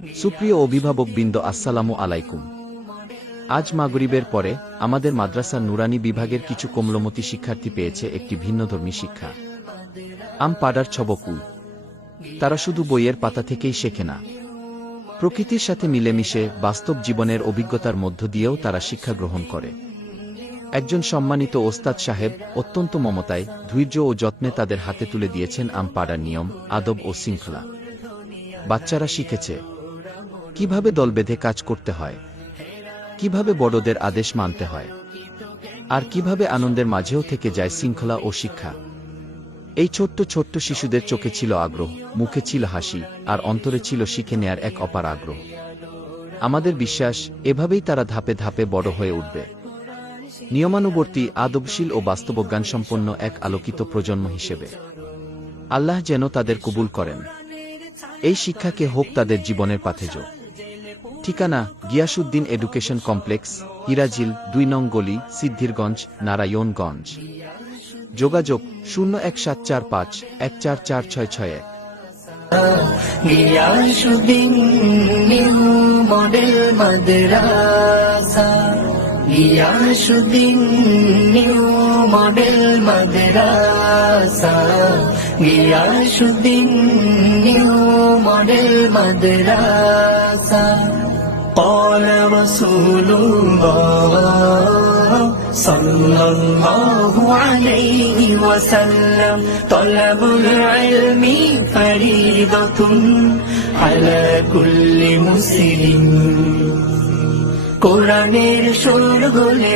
সুপ্রিয় অভিভাবকবৃন্দ, আসসালামু আলাইকুম। আজ মাগরিবের পরে আমাদের মাদ্রাসার নুরানি বিভাগের কিছু কোমলমতি শিক্ষার্থী পেয়েছে একটি ভিন্নধর্মী শিক্ষা। পাড়ার ছবকুল। তারা শুধু বইয়ের পাতা থেকেই শেখে না, প্রকৃতির সাথে মিলেমিশে বাস্তব জীবনের অভিজ্ঞতার মধ্য দিয়েও তারা শিক্ষা গ্রহণ করে। একজন সম্মানিত ওস্তাদ সাহেব অত্যন্ত মমতায়, ধৈর্য ও যত্নে তাদের হাতে তুলে দিয়েছেন পাড়ার নিয়ম, আদব ও শৃঙ্খলা। বাচ্চারা শিখেছে কিভাবে দল বেঁধে কাজ করতে হয়, কিভাবে বড়দের আদেশ মানতে হয়, আর কিভাবে আনন্দের মাঝেও থেকে যায় শৃঙ্খলা ও শিক্ষা। এই ছোট্ট ছোট্ট শিশুদের চোখে ছিল আগ্রহ, মুখে ছিল হাসি, আর অন্তরে ছিল শিখে নেয়ার এক অপার আগ্রহ। আমাদের বিশ্বাস, এভাবেই তারা ধাপে ধাপে বড় হয়ে উঠবে, নিয়মানুবর্তী, আদবশীল ও বাস্তবজ্ঞানসম্পন্ন এক আলোকিত প্রজন্ম হিসেবে। আল্লাহ যেন তাদের কবুল করেন। এই শিক্ষাকে হোক তাদের জীবনের পাথেয। ঠিকানা: গিয়াসউদ্দিন এডুকেশন কমপ্লেক্স, হিরাঝিল, ২ নং গলি, সিদ্ধিরগঞ্জ, নারায়ণগঞ্জ। যোগাযোগ: 01745144661। গিয়াসউদ্দিন নিউ মডেল মাদ্রাসা, গিয়াসউদ্দিন নিউ মডেল মাদ্রাসা, গিয়াসউদ্দিন নিউ মডেল মাদ্রাসা। قال رسول الله صلى الله عليه وسلم طلب العلم فريضة على كل مسلم। কোরআনের সুর গলে